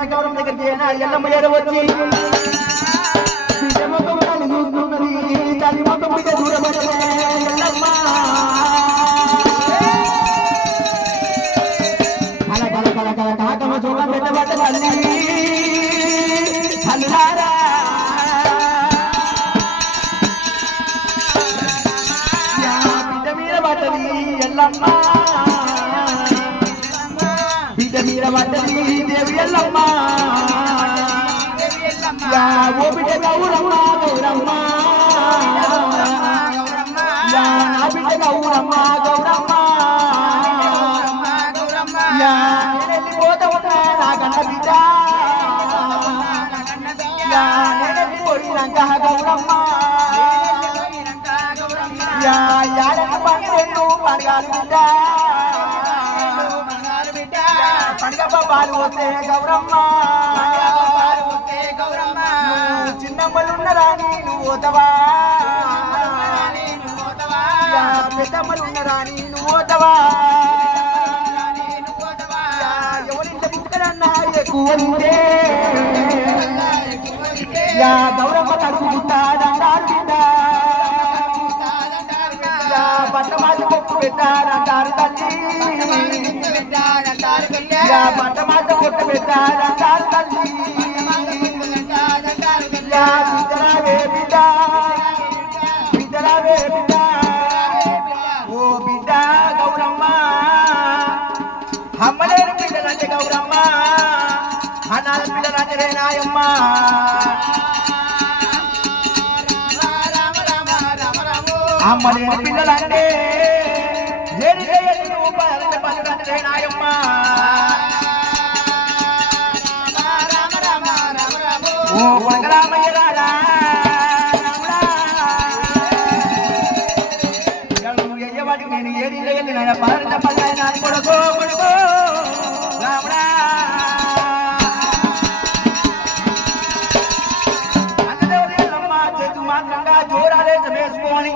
కృష్ణ గౌరవం దగ్గరికి ఎల్లమ్మ చేరవచ్చి చూస్తున్నది తల్లి మొత్తం మీద దూరపడే ఎల్లమ్మ కల కల కల కల కాకమ్మ చూడ పెట్టబడ్డ తల్లి అల్లారా బిడ్డ మీద పడ్డది ఎల్లమ్మ బిడ్డ మీద పడ్డది దేవి ఎల్లమ్మ ఓ బిడ్డ గౌరమ్మ గౌరమ్మ నా బిడ్డ గౌరమ్మ గౌరమ్మ పోతా ఉన్నా నా కన్న బిడ్డ పోయినాక గౌరమ్మ పండు పండుగలు బిడ్డ పండుగ బాలు వస్తే గౌరమ్మ చిన్నమ్మలున్నరా నేను పోతవా పెద్దమ్మలున్నరా నేను పోతవా ఎవరింత పుట్టరన్నా ఎక్కువ గౌరమ్మ కడుగుతారంటారు బిడ్డ పట్టమాత పొట్టు పెట్టారంటారు తల్లి పట్టమాత పొట్టు పెట్టారంటారు తల్లి బిడ్డరావే బిడ్డ బిడ్డరావే బిడ్డ ఓ బిడ్డ గౌరమ్మ అమ్మలేని పిల్లలంటే గౌరమ్మ అన్నాల పిల్లలంటే రేనాయమ్మ అమ్మలేని పిల్లలంటే పనులంటే రేనాయమ్మ ఓ వనరామయ్య రాడా ఎయ్యవాడికి నేను ఏడి వెళ్ళి నేను పాలంట పదాయి నాని కొడుకో కొడుకో రాముడా అన్నదేవమ్మ చేతు మాత్రంగా జోరాలే వేసుకొని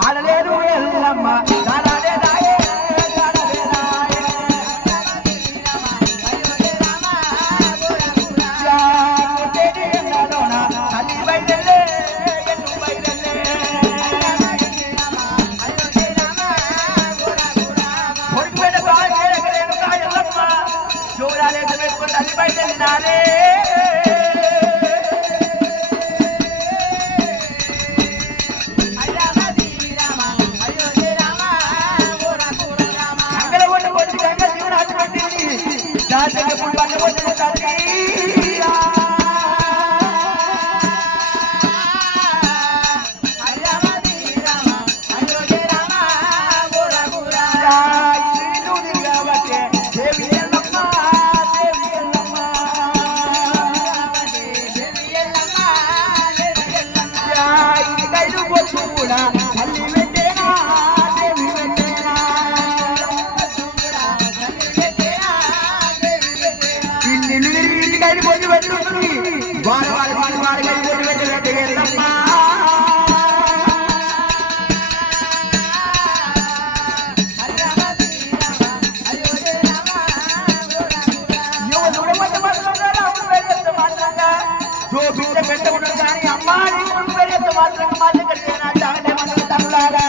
ఆడలేదు ఎల్లమ్మ తల్లి బయట నారే గంగల ఒడ్డు వచ్చి గంగ శివుడు అటువంటి దాని పంట వచ్చిన తల్లి తల్లి పెట్టేనా దేవి పెట్టేనా ఇల్లు ఇంటికి అయిపోయి పెట్టుకుంటుంది వాడు వాడు వాడు వాడు పెట్టి పెట్టి పెట్టి వెళ్ళమ్మా जो बिड्ड పెట్టకుండా కానీ అమ్మా నీ కొడుకు పేరు మాత్రం మాట కట్టేనా చాలే మన తమ్ములారా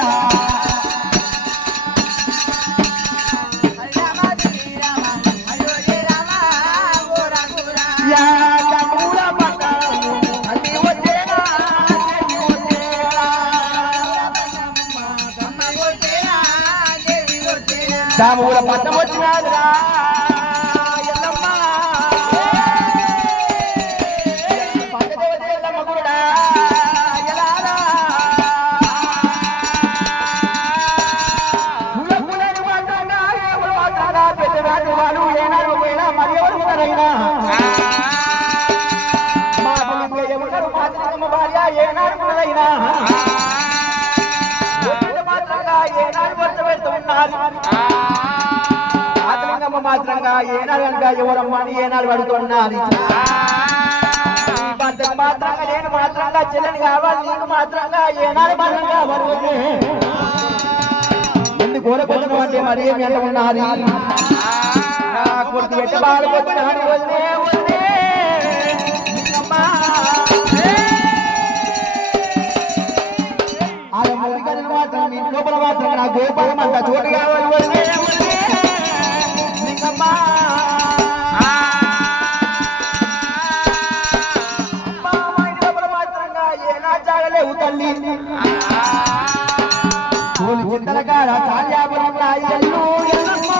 యా తమ్ముల పట అన్ని వచ్చేనా దేవి వచ్చేనా తమ్ముల పట వచ్చినారా మాత్రంగా ఏనాడుగా ఎవరమ్మని ఏనాడు పడుతున్నది మాత్రంగా నేను మాత్రంగా చెల్లని కావాలి నీకు మాత్రంగా ఏనాడు మాత్రంగా పడుతుంది ఎందుకు కోరకొచ్చిన అంటే మరి ఏమి ఎంత ఉన్నది కొడుకు పెట్టి బాగా కొట్టినాడు వదిలే వదిలే అమ్మా ఆ మూడు గదులు మాత్రం నీ లోపల మాత్రం నా గోపాలం అంత చోటు కావాలి వదిలే వదిలే నీకమ్మా జాగలేవు తల్లి చింతలకాడ చాల్యాపురం ఎల్లు ఎల్లమ్మ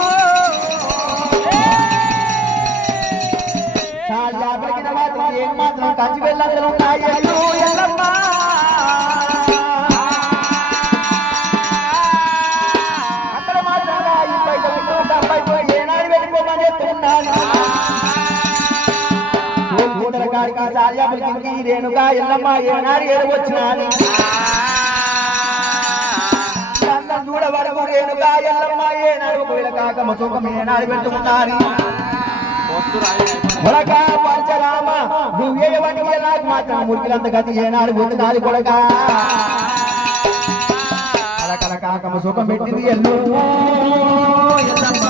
చాల్యాపురికి మాత్రం ఏం మాత్రం కంచి వెళ్ళందరూ ఉన్నాయి ఎల్లు ఎల్లమ్మ అక్కడ మాత్రం ఈ బయట అబ్బాయి ఏనాడు వెళ్ళిపోమని చెప్తున్నాను కాడికి చాల్యాపురికి రేణుగా ఎల్లమ్మ ఏనాడు ఏడవచ్చినాని చూడ వరకు రేణుగా ఎల్లమ్మ ఏనాడు కాకమ్మ సుఖం ఏనాడు పెట్టుకున్నాని కొడక పంచరామ నువ్వే వంటి నాకు మాత్రం మురికిలంత గతి ఏనాడు పొందుతాది కొడక అలకల కాకమ్మ సుఖం పెట్టింది ఎల్లు ఎల్లమ్మ